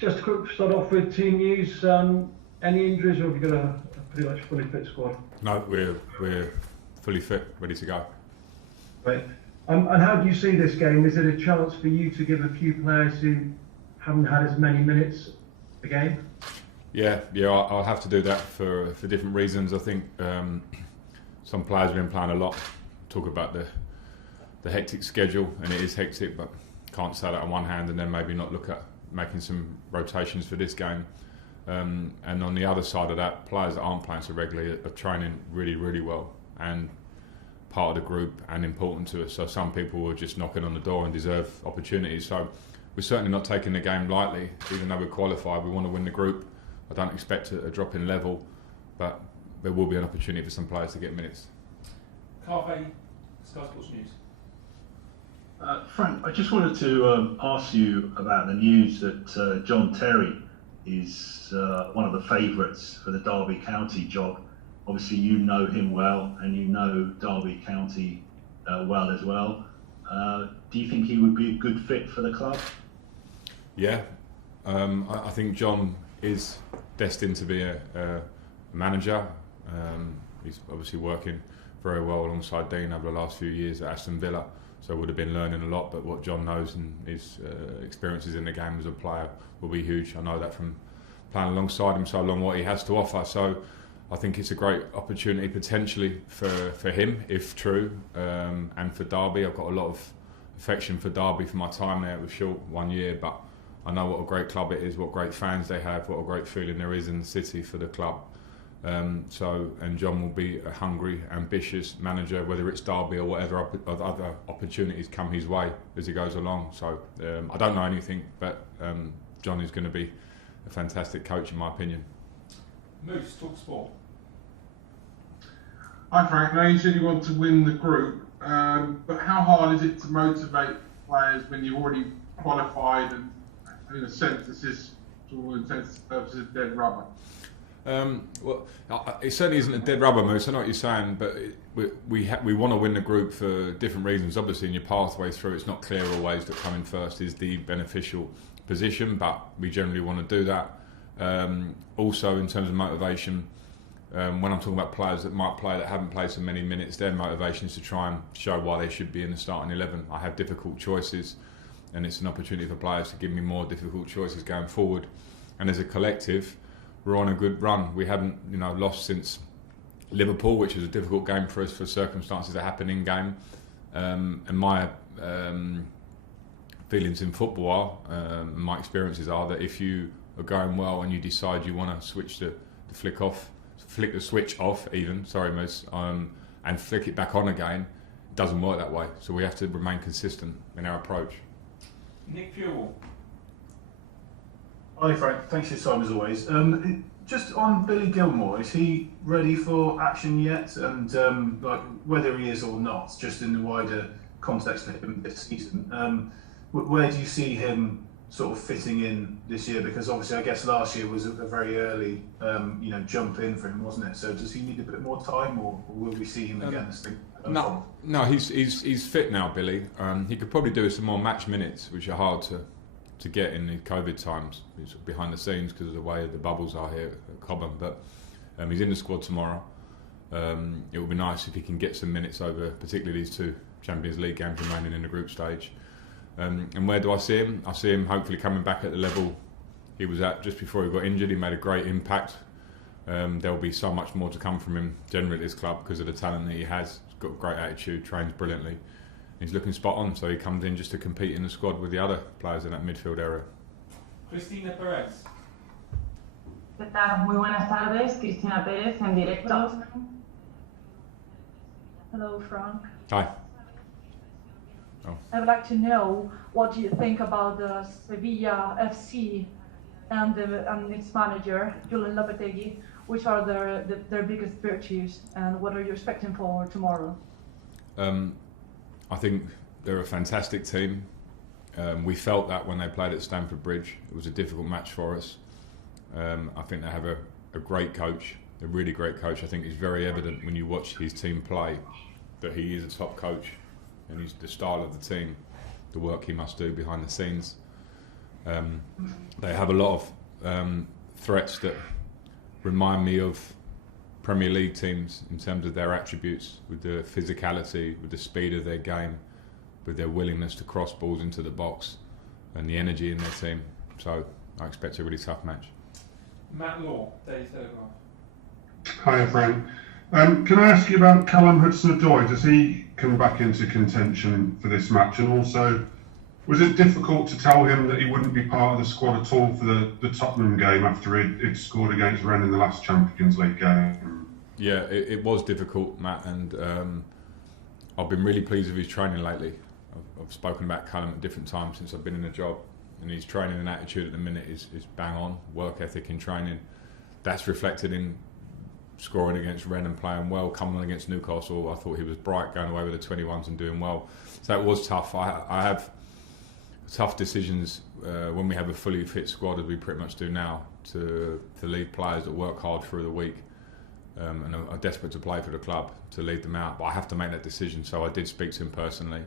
Just a quick start off with team news. Any injuries, or have you got a pretty much fully fit squad? No, we're fully fit, ready to go. Right. And how do you see this game? Is it a chance for you to give a few players who haven't had as many minutes a game? Yeah, I'll have to do that for different reasons. I think some players have been playing a lot. Talk about the hectic schedule, and it is hectic, but can't say that on one hand and then maybe not look at making some rotations for this game. And on the other side of that, players that aren't playing so regularly are training really, really well and part of the group and important to us. So some people are just knocking on the door and deserve opportunities. So we're certainly not taking the game lightly, even though we're qualified. We want to win the group. I don't expect a drop in level, but there will be an opportunity for some players to get minutes. Carve, Sky Sports News. Frank, I just wanted to ask you about the news that John Terry is one of the favourites for the Derby County job. Obviously, you know him well, and you know Derby County well as well. Do you think he would be a good fit for the club? Yeah, I think John is destined to be a manager. He's obviously working very well alongside Dean over the last few years at Aston Villa, so would have been learning a lot, but what John knows and his experiences in the game as a player will be huge. I know that from playing alongside him so long, what he has to offer. So I think it's a great opportunity potentially for him, if true, and for Derby. I've got a lot of affection for Derby for my time there. It was short, 1 year, but I know what a great club it is, what great fans they have, what a great feeling there is in the city for the club. And John will be a hungry, ambitious manager, whether it's Derby or whatever other opportunities come his way as he goes along. So I don't know anything, but John is going to be a fantastic coach in my opinion. Moose, talk sport. Hi Frank, now you said you want to win the group, but how hard is it to motivate players when you've already qualified and in a sense this is, to all intents and purposes, dead rubber? Well, it certainly isn't a dead rubber, Moose. I know what you're saying, but we want to win the group for different reasons. Obviously, in your pathway through, it's not clear always that coming first is the beneficial position, but we generally want to do that. Also, in terms of motivation, when I'm talking about players that might play that haven't played so many minutes, their motivation is to try and show why they should be in the starting 11. I have difficult choices, and it's an opportunity for players to give me more difficult choices going forward. And as a collective, we're on a good run. We haven't, lost since Liverpool, which was a difficult game for us for circumstances that happen in game. And my feelings in football are, my experiences are that if you are going well and you decide you want to switch flick the switch off, Moose, and flick it back on again, it doesn't work that way. So we have to remain consistent in our approach. Nick Fuel. Hi Frank, thanks for your time as always. Just on Billy Gilmour, is he ready for action yet? And whether he is or not, just in the wider context of him this season, where do you see him sort of fitting in this year? Because obviously I guess last year was a very early jump in for him, wasn't it? So does he need a bit more time, or will we see him again as things? No, he's fit now, Billy. He could probably do some more match minutes, which are hard to get in the COVID times. He's behind the scenes because of the way the bubbles are here at Cobham, but he's in the squad tomorrow. It would be nice if he can get some minutes over, particularly these two Champions League games remaining in the group stage. And where do I see him? I see him hopefully coming back at the level he was at just before he got injured. He made a great impact. There'll be so much more to come from him generally at this club because of the talent that he has. He's got a great attitude, trains brilliantly. He's looking spot on, so he comes in just to compete in the squad with the other players in that midfield area. Cristina Perez. ¿Qué tal? Muy buenas tardes, Cristina Pérez en directo. Hello, Frank. Hi. Oh. I would like to know what do you think about the Sevilla FC and its manager, Julian Lopetegui. Which are their biggest virtues, and what are you expecting for tomorrow? I think they're a fantastic team. We felt that when they played at Stamford Bridge. It was a difficult match for us. I think they have a great coach, a really great coach. I think it's very evident when you watch his team play that he is a top coach, and he's the style of the team, the work he must do behind the scenes. They have a lot of threats that remind me of Premier League teams in terms of their attributes, with the physicality, with the speed of their game, with their willingness to cross balls into the box and the energy in their team. So I expect a really tough match. Matt Law, Daily Telegraph. Hiya, Frank. Can I ask you about Callum Hudson-Odoi? Does he come back into contention for this match? And also, was it difficult to tell him that he wouldn't be part of the squad at all for the Tottenham game after he'd scored against Rennes in the last Champions League game? Yeah, it was difficult, Matt, and I've been really pleased with his training lately. I've spoken about Callum at different times since I've been in the job, and his training and attitude at the minute is bang on. Work ethic in training, that's reflected in scoring against Rennes and playing well. Coming on against Newcastle, I thought he was bright, going away with the 21s and doing well. So it was tough. I have tough decisions when we have a fully fit squad, as we pretty much do now, to leave players that work hard through the week and are desperate to play for the club, to leave them out. But I have to make that decision. So I did speak to him personally,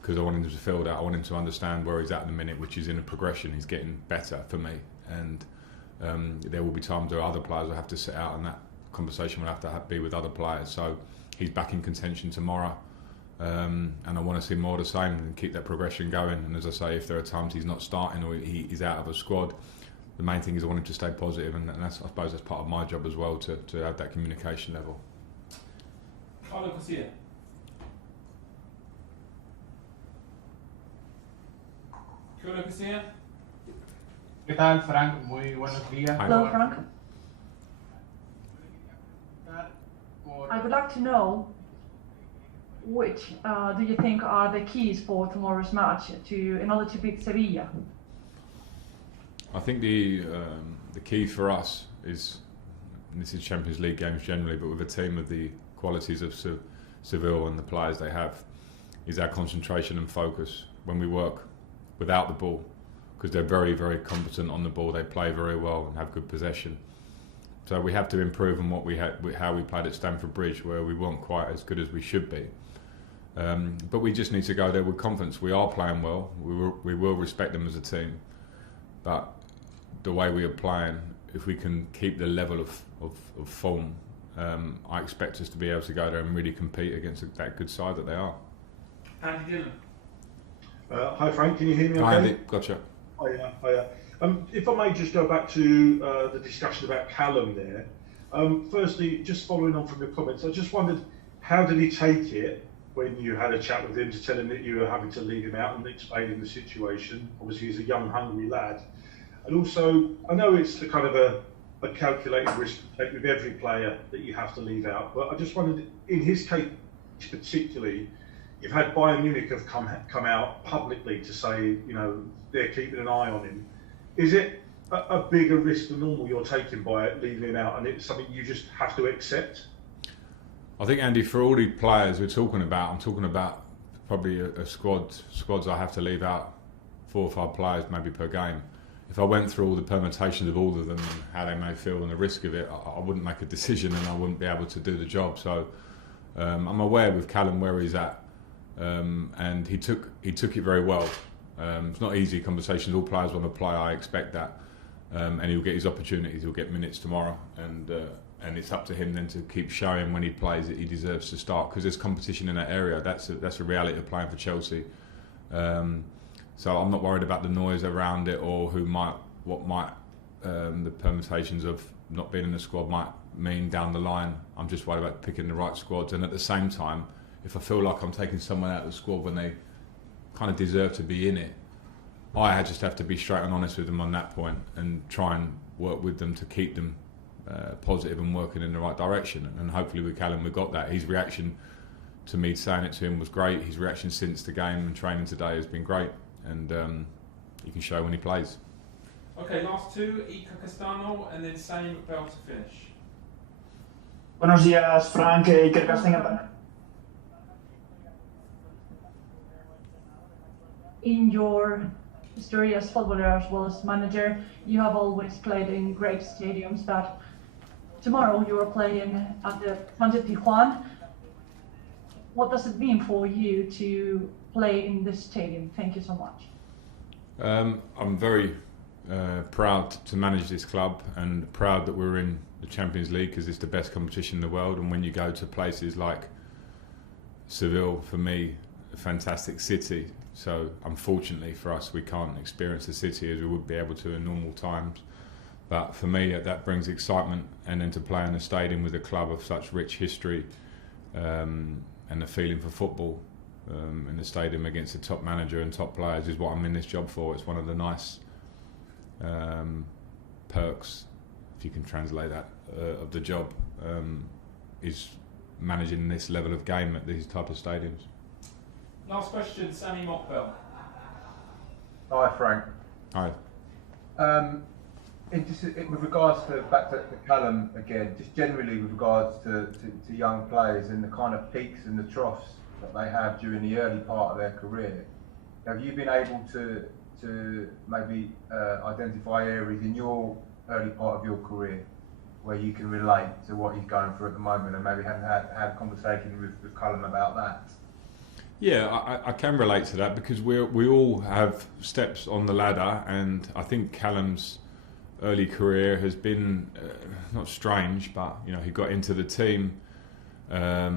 because I wanted him to feel that. I want him to understand where he's at in the minute, which is in a progression. He's getting better for me, and there will be times where other players will have to sit out, and that conversation will have to be with other players. So he's back in contention tomorrow, and I want to see more of the same and keep that progression going. And as I say, if there are times he's not starting or he's out of a squad, the main thing is I want him to stay positive, and that's, I suppose that's part of my job as well, to have that communication level. Callum. ¿Qué tal, Frank? Muy buenos días. Hello, Frank. I would like to know which do you think are the keys for tomorrow's match in order to beat Sevilla? I think the key for us is, and this is Champions League games generally, but with a team of the qualities of Seville and the players they have, is our concentration and focus when we work without the ball, because they're very, very competent on the ball. They play very well and have good possession. So we have to improve on what we had, how we played at Stamford Bridge, where we weren't quite as good as we should be. But we just need to go there with confidence. We are playing well. We will respect them as a team. But the way we are playing, if we can keep the level of form, I expect us to be able to go there and really compete against that good side that they are. Andy Dillon. Hi Frank, can you hear me okay? Hi Andy, gotcha. Hiya. If I may just go back to the discussion about Callum there. Firstly, just following on from your comments, I just wondered, how did he take it when you had a chat with him to tell him that you were having to leave him out and explaining the situation? Obviously he's a young, hungry lad. And also, I know it's the kind of a calculated risk to take with every player that you have to leave out, but I just wondered, in his case particularly, you've had Bayern Munich have come out publicly to say, you know, they're keeping an eye on him. Is it a bigger risk than normal you're taking by leaving him out, and it's something you just have to accept? I think, Andy, for all the players we're talking about, I'm talking about probably a squads I have to leave out 4 or 5 players maybe per game. If I went through all the permutations of all of them and how they may feel and the risk of it, I wouldn't make a decision and I wouldn't be able to do the job. So I'm aware with Callum where he's at, and he took it very well. It's not easy conversations. All players want to play. I expect that, and he'll get his opportunities. He'll get minutes tomorrow, and it's up to him then to keep showing when he plays that he deserves to start, because there's competition in that area. That's a reality of playing for Chelsea. So I'm not worried about the noise around it or what might the permutations of not being in the squad might mean down the line. I'm just worried about picking the right squads, and at the same time, if I feel like I'm taking someone out of the squad when they kind of deserve to be in it, I just have to be straight and honest with them on that point and try and work with them to keep them positive and working in the right direction. And hopefully with Callum we got that. His reaction to me saying it to him was great. His reaction since the game and training today has been great, and you can show when he plays. Okay, last 2, Iker Castano and then same bell to finish. Buenos días, Frank. Iker Castano. In your history as footballer as well as manager, you have always played in great stadiums, but tomorrow you are playing at the Sánchez Pizjuán. What does it mean for you to play in this stadium? Thank you so much. I'm very proud to manage this club and proud that we're in the Champions League because it's the best competition in the world. And when you go to places like Seville, for me, a fantastic city. So unfortunately for us, we can't experience the city as we would be able to in normal times. But for me, that brings excitement, and then to play in a stadium with a club of such rich history and the feeling for football in the stadium against the top manager and top players is what I'm in this job for. It's one of the nice perks, if you can translate that, of the job, is managing this level of game at these type of stadiums. Last question, Sammy Mockbell. Hi, Frank. Hi. With regards to back to Callum again, just generally with regards to young players and the kind of peaks and the troughs that they have during the early part of their career, have you been able to maybe identify areas in your early part of your career where you can relate to what he's going through at the moment, and maybe haven't had a conversation with Callum about that? Yeah, I can relate to that because we all have steps on the ladder, and I think Callum's early career has been not strange, but you know, he got into the team. There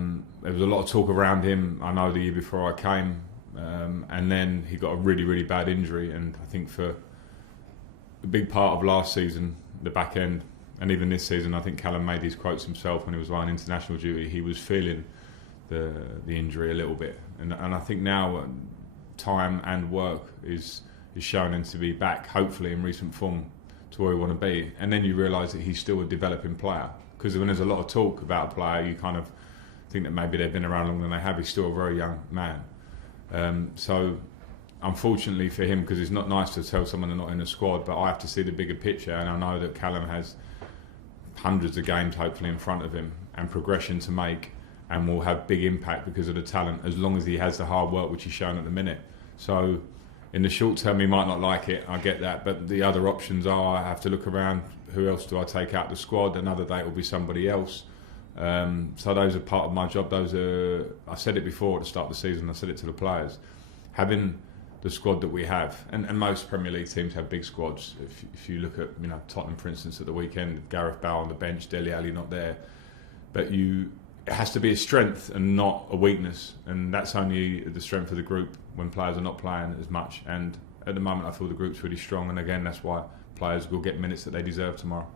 was a lot of talk around him, I know, the year before I came, and then he got a really bad injury, and I think for a big part of last season, the back end, and even this season, I think Callum made his quotes himself when he was on international duty. He was feeling the injury a little bit, and I think now time and work is showing him to be back, hopefully in recent form, to where we want to be. And then you realise that he's still a developing player, because when there's a lot of talk about a player, you kind of think that maybe they've been around longer than they have. He's still a very young man. So unfortunately for him, because it's not nice to tell someone they're not in the squad, but I have to see the bigger picture, and I know that Callum has hundreds of games hopefully in front of him and progression to make, and will have big impact because of the talent, as long as he has the hard work which he's shown at the minute. So in the short term he might not like it, I get that, but the other options are, I have to look around, who else do I take out the squad? Another day it will be somebody else. So those are part of my job. I said it before at the start of the season, I said it to the players, having the squad that we have, and most Premier League teams have big squads. If you look at, you know, Tottenham for instance at the weekend, Gareth Bale on the bench, Dele Alli not there, but it has to be a strength and not a weakness, and that's only the strength of the group when players are not playing as much. And at the moment I feel the group's really strong, and again that's why players will get minutes that they deserve tomorrow.